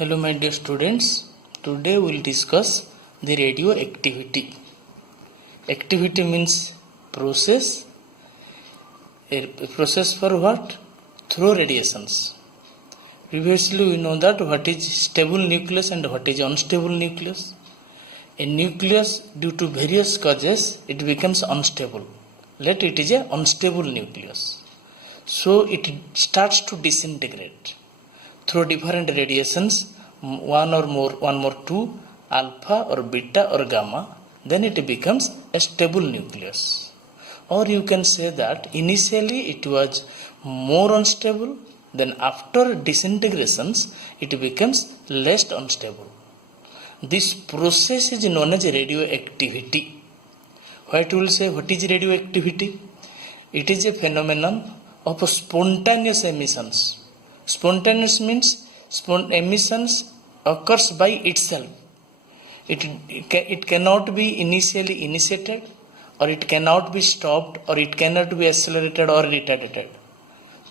Hello my dear students, today we will discuss the radioactivity. Activity means process. A process for what? Through radiations. Previously we know that what is stable nucleus and what is unstable nucleus. A nucleus, due to various causes, it becomes unstable. Let it is a unstable nucleus. So it starts to disintegrate through different radiations, one more two, alpha or beta or gamma, then it becomes a stable nucleus. Or you can say that initially it was more unstable, then after disintegrations it becomes less unstable. This process is known as radioactivity. What will say, what is radioactivity? It is a phenomenon of spontaneous emissions. Spontaneous means emissions occurs by itself. It cannot be initially initiated, or it cannot be stopped, or it cannot be accelerated or retarded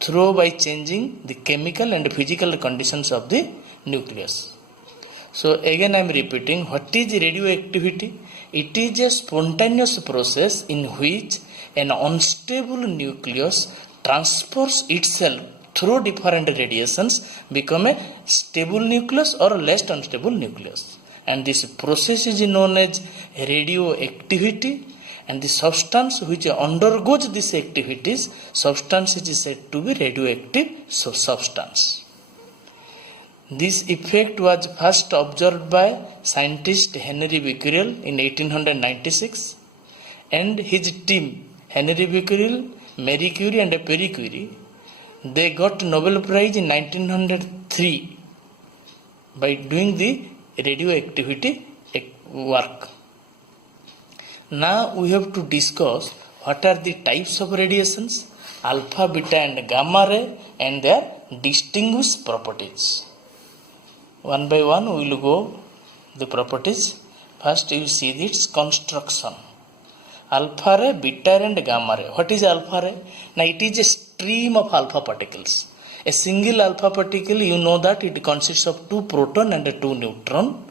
through by changing the chemical and physical conditions of the nucleus. So again I am repeating, what is radioactivity? It is a spontaneous process in which an unstable nucleus transfers itself through different radiations, become a stable nucleus or less unstable nucleus. And this process is known as radioactivity, and the substance which undergoes these activities, substance is said to be radioactive substance. This effect was first observed by scientist Henry Becquerel in 1896, and his team, Henry Becquerel, Marie Curie and Pierre Curie, they got Nobel Prize in 1903 by doing the radioactivity work. Now we have to discuss what are the types of radiations, alpha, beta and gamma ray, and their distinguished properties. One by one we will go the properties. First you see its construction. Alpha ray, beta ray and gamma ray. What is alpha ray? Now it is a stream of alpha particles. A single alpha particle, you know that it consists of 2 proton and 2 neutron,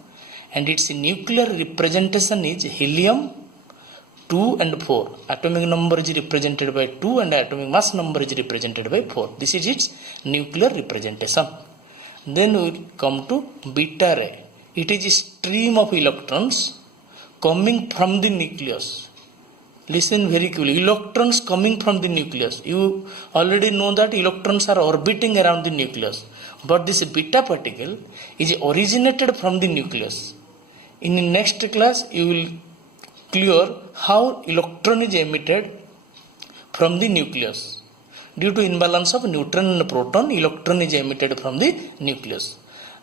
and its nuclear representation is helium 2 and 4. Atomic number is represented by 2 and atomic mass number is represented by 4. This is its nuclear representation. Then we come to beta ray. It is a stream of electrons coming from the nucleus. Listen very carefully. Electrons coming from the nucleus. You already know that electrons are orbiting around the nucleus. But this beta particle is originated from the nucleus. In the next class, you will clear how electron is emitted from the nucleus. Due to imbalance of neutron and proton, electron is emitted from the nucleus.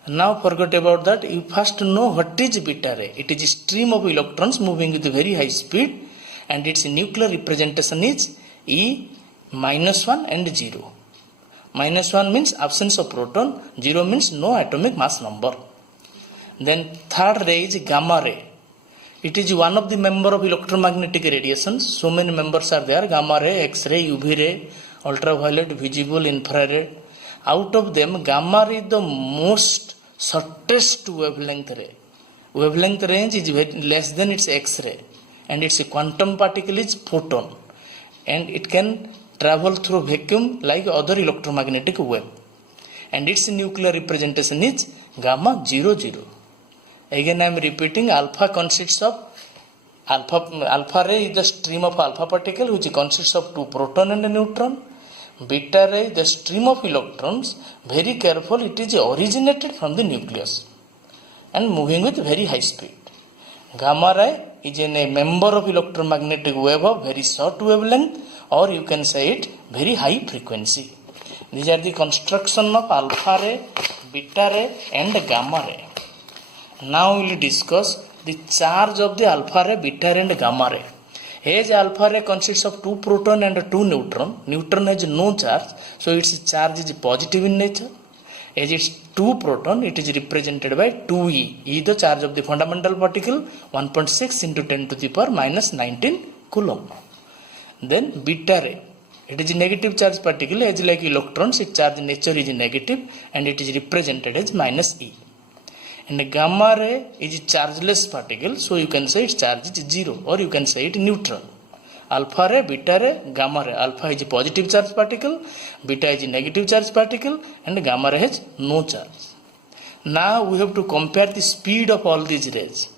Now forget about that. You first know what is beta ray. It is a stream of electrons moving with very high speed, and its nuclear representation is E -1 and 0. -1 means absence of proton, 0 means no atomic mass number. Then third ray is gamma ray. It is one of the member of electromagnetic radiations. So many members are there: gamma ray, X-ray, UV ray, ultraviolet, visible, infrared. Out of them, gamma ray is the most shortest wavelength ray. Wavelength range is less than its X-ray, and its quantum particle is photon, and it can travel through vacuum like other electromagnetic wave, and its nuclear representation is gamma 00. Again I am repeating, alpha consists of alpha ray is the stream of alpha particle which consists of 2 proton and a neutron. Beta ray is the stream of electrons. Very careful, it is originated from the nucleus and moving with very high speed. Gamma ray is a member of electromagnetic wave of very short wavelength, or you can say it very high frequency. These are the construction of alpha ray, beta ray and gamma ray. Now we will discuss the charge of the alpha ray, beta ray and gamma ray. As alpha ray consists of 2 proton and 2 neutron, neutron has no charge, so its charge is positive in nature. As its 2 proton, it is represented by 2e. E the charge of the fundamental particle, 1.6 into 10 to the power minus 19 coulomb. Then beta ray. It is a negative charge particle, as like electrons, its charge nature is negative and it is represented as minus E. and gamma ray is a chargeless particle, so you can say its charge is zero, or you can say it neutral. Alpha ray, beta ray, gamma ray. Alpha is a positive charge particle, beta is a negative charge particle, and gamma ray has no charge. Now we have to compare the speed of all these rays.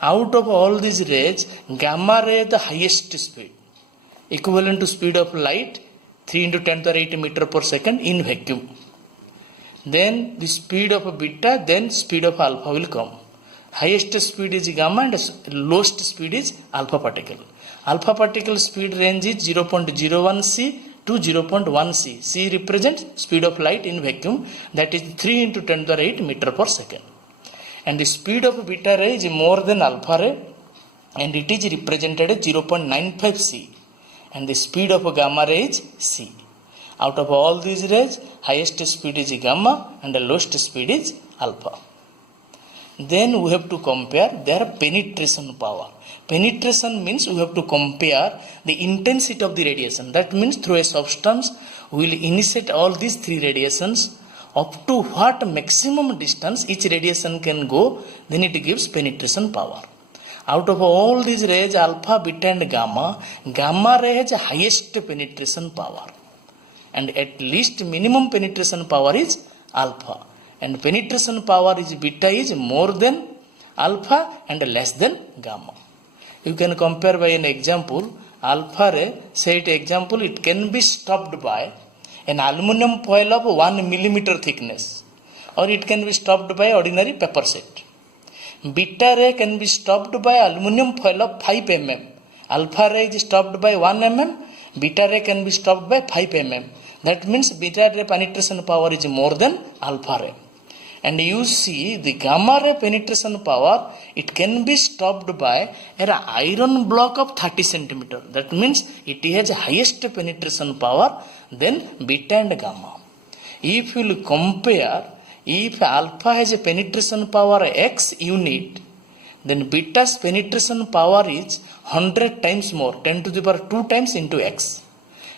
Out of all these rays, gamma ray the highest speed, equivalent to speed of light, 3 into 10 to the 8 meter per second in vacuum. Then the speed of beta, then speed of alpha will come. Highest speed is gamma and lowest speed is alpha particle. Alpha particle speed range is 0.01 c to 0.1 c. C represents speed of light in vacuum, that is 3 into 10 to the 8 meter per second. And the speed of beta ray is more than alpha ray, and it is represented as 0.95 c. And the speed of gamma ray is c. Out of all these rays, highest speed is gamma and the lowest speed is alpha. Then we have to compare their penetration power. Penetration means we have to compare the intensity of the radiation. That means through a substance we will initiate all these three radiations up to what maximum distance each radiation can go, then it gives penetration power. Out of all these rays, alpha, beta and gamma, gamma ray has the highest penetration power. And at least minimum penetration power is alpha. And penetration power is beta is more than alpha and less than gamma. You can compare by an example. Alpha ray, say it example, it can be stopped by an aluminum foil of 1 millimeter thickness, or it can be stopped by ordinary paper set. Beta ray can be stopped by aluminum foil of 5 mm. Alpha ray is stopped by 1 mm. Beta ray can be stopped by 5 mm. That means beta ray penetration power is more than alpha ray. And you see the gamma ray penetration power, it can be stopped by an iron block of 30 centimeter. That means it has highest penetration power than beta and gamma. If you will compare, if alpha has a penetration power x unit, then beta's penetration power is 100 times more, 10 to the power 2 times into x.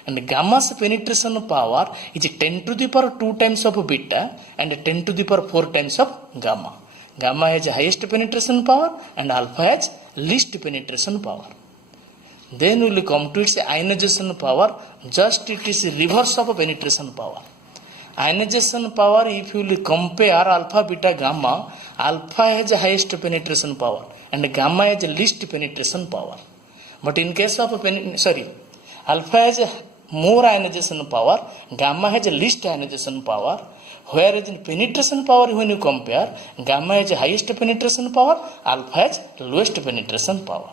And gamma's penetration power is 10 to the power 2 times of beta and 10 to the power 4 times of gamma. Gamma has highest penetration power and alpha has least penetration power. Then we will come to its ionization power. Just it is reverse of penetration power. Ionization power, if you will compare alpha, beta, gamma, alpha has highest penetration power and gamma has least penetration power. But in case of alpha has more ionization power, gamma has least ionization power, whereas in penetration power when you compare, gamma has highest penetration power, alpha has lowest penetration power.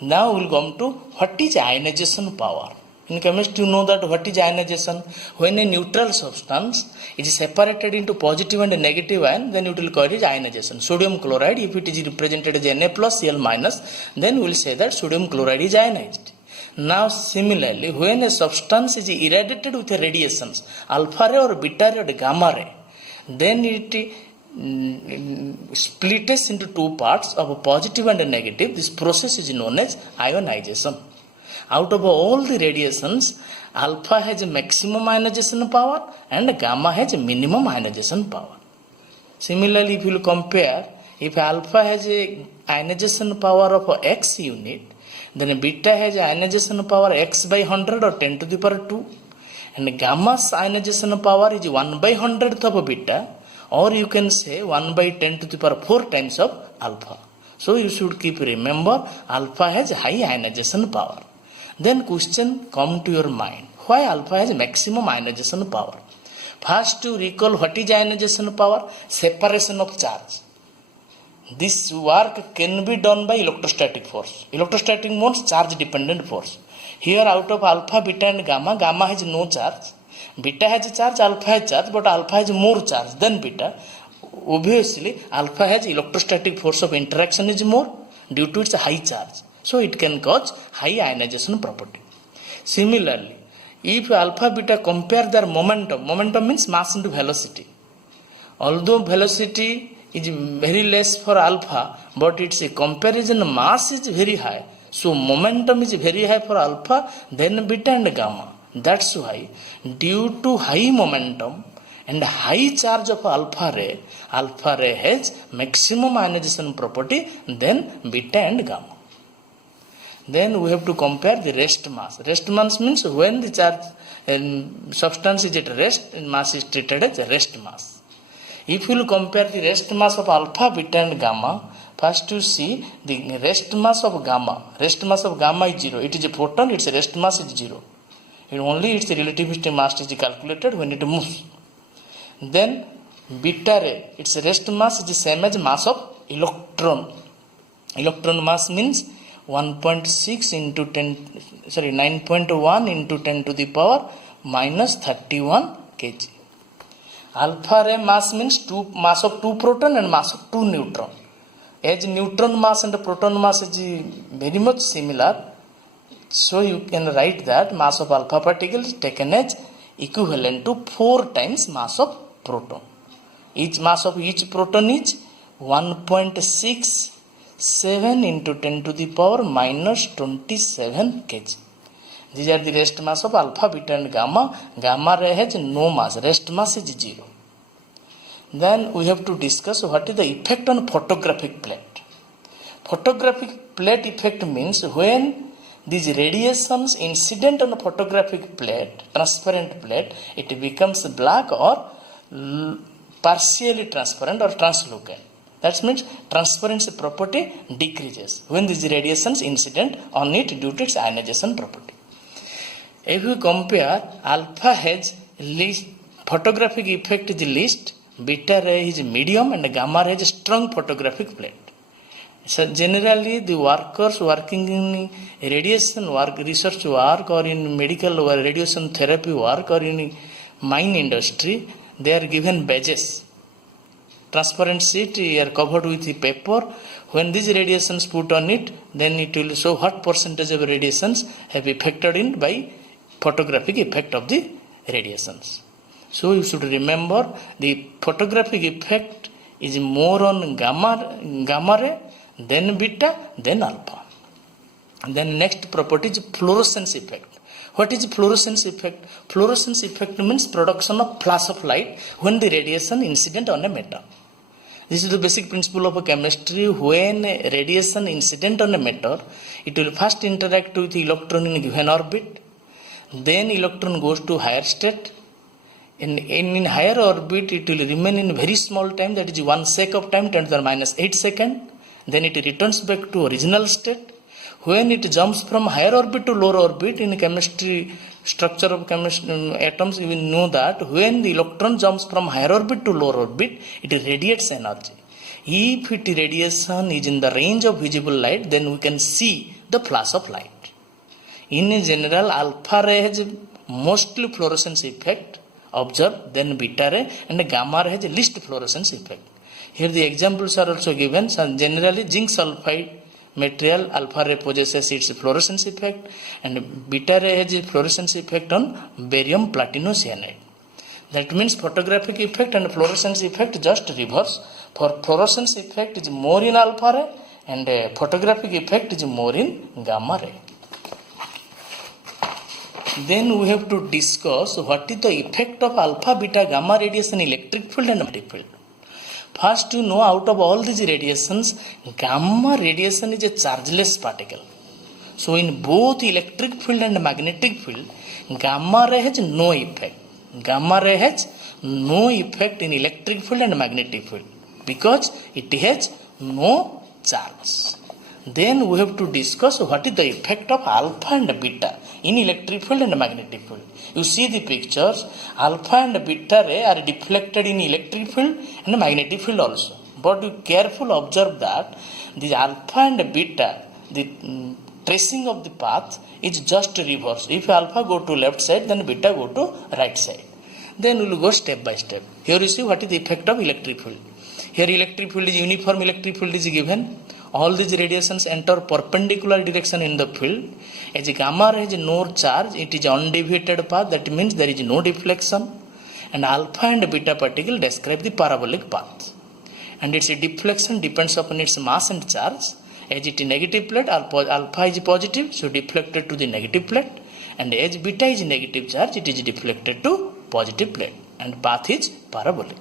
Now we will come to what is ionization power. In chemistry you know that what is ionization. When a neutral substance is separated into positive and negative ion, then it will call it ionization. Sodium chloride, if it is represented as Na plus Cl minus, then we will say that sodium chloride is ionized. Now similarly, when a substance is irradiated with radiations, alpha ray or beta ray or gamma ray, then it splits into two parts of positive and negative. This process is known as ionization. Out of all the radiations, alpha has a maximum ionization power and gamma has a minimum ionization power. Similarly, if you will compare, if alpha has a ionization power of x unit, then beta has ionization power x by 100 or 10 to the power 2, and gamma's ionization power is 1 by 100th of beta, or you can say 1 by 10 to the power 4 times of alpha. So you should keep remember alpha has high ionization power. Then question come to your mind, why alpha has maximum ionization power? First to recall what is ionization power? Separation of charge. This work can be done by electrostatic force. Electrostatic means charge dependent force. Here out of alpha, beta and gamma, gamma has no charge. Beta has charge, alpha has charge, but alpha has more charge than beta. Obviously, alpha has electrostatic force of interaction is more due to its high charge. So it can cause high ionization property. Similarly, if alpha, beta compare their momentum, momentum means mass into velocity. Although velocity is very less for alpha, but its comparison mass is very high. So momentum is very high for alpha, then beta and gamma. That's why due to high momentum and high charge of alpha ray has maximum ionization property than beta and gamma. Then we have to compare the rest mass. Rest mass means when the charge substance is at rest, mass is treated as rest mass. If you will compare the rest mass of alpha, beta and gamma, first you see the rest mass of gamma. Rest mass of gamma is 0. It is a proton, its rest mass is 0. And only its relativistic mass is calculated when it moves. Then beta ray, its rest mass is the same as mass of electron. Electron mass means 9.1 into 10 to the power minus 31 kg. Alpha ray mass means mass of 2 proton and mass of 2 neutron. As neutron mass and proton mass is very much similar, so you can write that mass of alpha particle is taken as equivalent to 4 times mass of proton. Each mass of each proton is 1.67 into 10 to the power minus 27 kg. These are the rest mass of alpha, beta and gamma. Gamma ray has no mass, rest mass is 0. Then we have to discuss what is the effect on photographic plate. Photographic plate effect means when these radiations incident on a photographic plate, transparent plate, it becomes black or partially transparent or translucent. That means transparency property decreases when these radiations incident on it due to its ionization property. If you compare, alpha has least photographic effect is least, beta ray is medium, and gamma ray is strong photographic plate. So generally the workers working in radiation work, research work, or in medical or radiation therapy work, or in mine industry, they are given badges. Transparent sheet are covered with paper. When these radiations put on it, then it will show what percentage of radiations have affected in by photographic effect of the radiations. So you should remember the photographic effect is more on gamma ray, then beta, then alpha. And then next property is fluorescence effect. What is fluorescence effect? Fluorescence effect means production of flash of light when the radiation incident on a metal. This is the basic principle of chemistry. When radiation incident on a matter, it will first interact with the electron in a given orbit. Then electron goes to higher state. In higher orbit, it will remain in very small time, that is 1 sec of time, 10 to the minus 8 second. Then it returns back to original state. When it jumps from higher orbit to lower orbit, in chemistry, structure of atoms, you will know that when the electron jumps from higher orbit to lower orbit, it radiates energy. If its radiation is in the range of visible light, then we can see the flash of light. In general, alpha ray has mostly fluorescence effect observed, then beta ray, and gamma ray has least fluorescence effect. Here the examples are also given. So generally, zinc sulfide material, alpha ray possesses its fluorescence effect, and beta ray has a fluorescence effect on barium platinocyanide. That means photographic effect and fluorescence effect just reverse. For fluorescence effect is more in alpha ray, and photographic effect is more in gamma ray. Then we have to discuss what is the effect of alpha, beta, gamma radiation in electric field and magnetic field. First, you know, out of all these radiations, gamma radiation is a chargeless particle. So in both electric field and magnetic field, gamma ray has no effect. Gamma ray has no effect in electric field and magnetic field because it has no charge. Then we have to discuss what is the effect of alpha and beta in electric field and magnetic field. You see the pictures, alpha and beta ray are deflected in electric field and magnetic field also. But you carefully observe that the alpha and beta, the tracing of the path is just reverse. If alpha go to left side, then beta go to right side. Then we will go step by step. Here you see what is the effect of electric field. Here electric field is uniform, electric field is given. All these radiations enter perpendicular direction in the field. As gamma ray has no charge, it is undeviated path, that means there is no deflection. And alpha and beta particle describe the parabolic path. And its deflection depends upon its mass and charge. As it is negative plate, alpha is positive, so deflected to the negative plate. And as beta is negative charge, it is deflected to positive plate. and path is parabolic.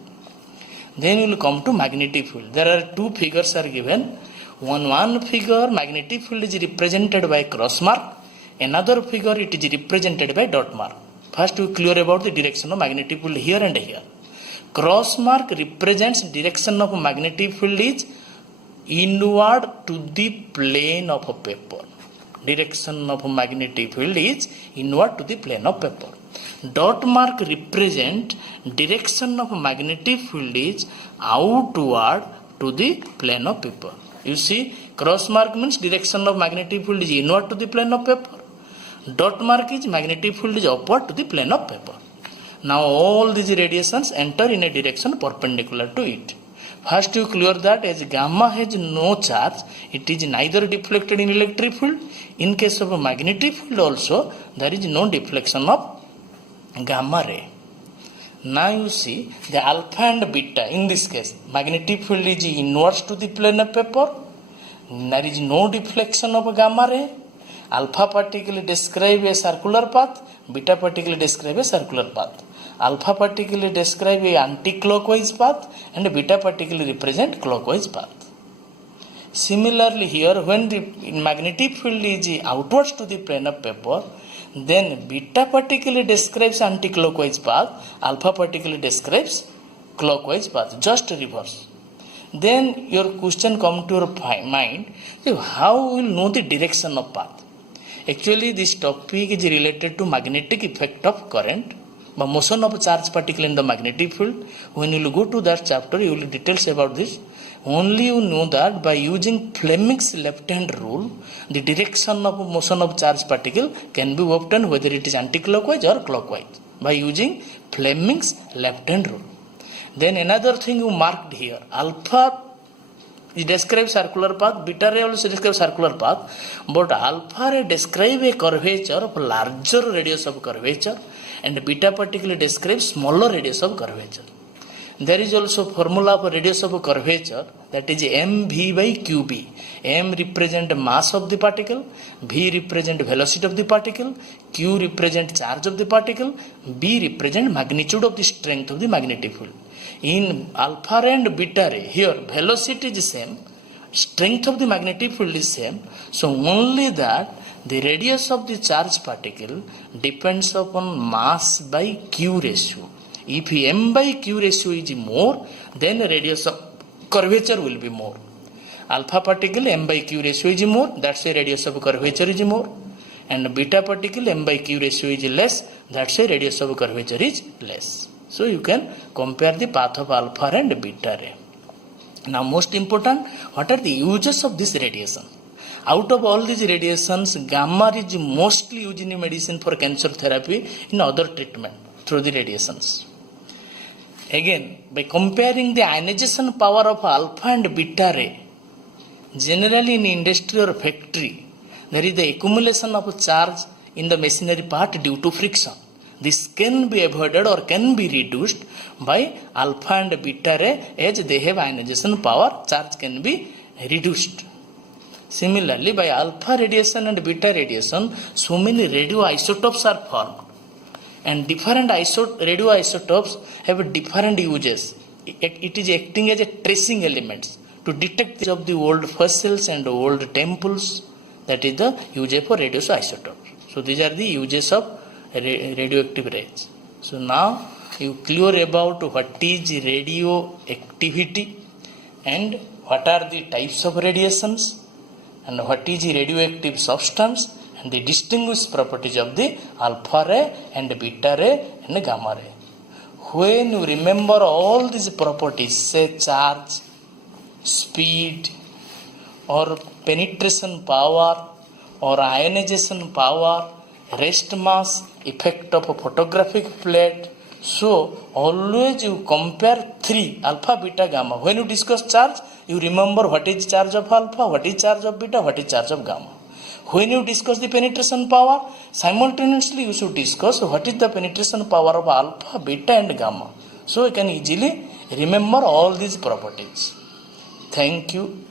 Then we will come to magnetic field. There are two figures are given. One figure magnetic field is represented by cross mark. Another figure it is represented by dot mark. First we clear about the direction of magnetic field here and here. Cross mark represents direction of magnetic field is inward to the plane of a paper. Direction of magnetic field is inward to the plane of paper. Dot mark represent direction of magnetic field is outward to the plane of paper. You see, cross mark means direction of magnetic field is inward to the plane of paper. Dot mark is magnetic field is upward to the plane of paper. Now all these radiations enter in a direction perpendicular to it. First you clear that as gamma has no charge, it is neither deflected in electric field. In case of a magnetic field also, there is no deflection of gamma ray. Now you see the alpha and beta. In this case, magnetic field is inwards to the plane of paper. There is no deflection of gamma ray. Alpha particle describe a circular path, beta particle describe a circular path. Alpha particle describe a anti-clockwise path and beta particle represent clockwise path. Similarly here, when the magnetic field is outwards to the plane of paper, then beta particle describes anti-clockwise path, alpha particle describes clockwise path, just reverse. Then your question come to your mind, how we will know the direction of path? Actually, this topic is related to magnetic effect of current, the motion of charge particle in the magnetic field. When you will go to that chapter, you will details about this. Only you know that by using Fleming's left-hand rule, the direction of motion of charge particle can be obtained whether it is anti-clockwise or clockwise by using Fleming's left-hand rule. Then another thing you marked here, alpha it describes circular path, beta ray also describes circular path, but alpha ray describe a curvature of larger radius of curvature and beta particle describes smaller radius of curvature. There is also formula for radius of curvature, that is mv by qb. M represent mass of the particle, v represent velocity of the particle, q represent charge of the particle, b represent magnitude of the strength of the magnetic field. In alpha ray and beta ray, here velocity is same, strength of the magnetic field is same, so only that the radius of the charge particle depends upon mass by q ratio. If m by q ratio is more, then the radius of curvature will be more. Alpha particle m by q ratio is more, that's the radius of curvature is more. And beta particle m by q ratio is less, that's the radius of curvature is less. So you can compare the path of alpha ray and beta ray. Now most important, what are the uses of this radiation? Out of all these radiations, gamma is mostly used in medicine for cancer therapy, in other treatment through the radiations. Again, by comparing the ionization power of alpha and beta ray, generally in industry or factory, there is the accumulation of charge in the machinery part due to friction. This can be avoided or can be reduced by alpha and beta ray as they have ionization power, charge can be reduced. Similarly, by alpha radiation and beta radiation, so many radioisotopes are formed. And different radioisotopes have different uses. It is acting as a tracing element to detect of the old fossils and old temples. That is the use for radioisotopes. So these are the uses of radioactive rays. So now you clear about what is radioactivity and what are the types of radiations and what is radioactive substance and the distinguished properties of the alpha ray and beta ray and gamma ray. When you remember all these properties, say charge, speed, or penetration power, or ionization power, rest mass, effect of a photographic plate, so always you compare three, alpha, beta, gamma. When you discuss charge, you remember what is charge of alpha, what is charge of beta, what is charge of gamma. When you discuss the penetration power, simultaneously you should discuss what is the penetration power of alpha, beta and gamma. So you can easily remember all these properties. Thank you.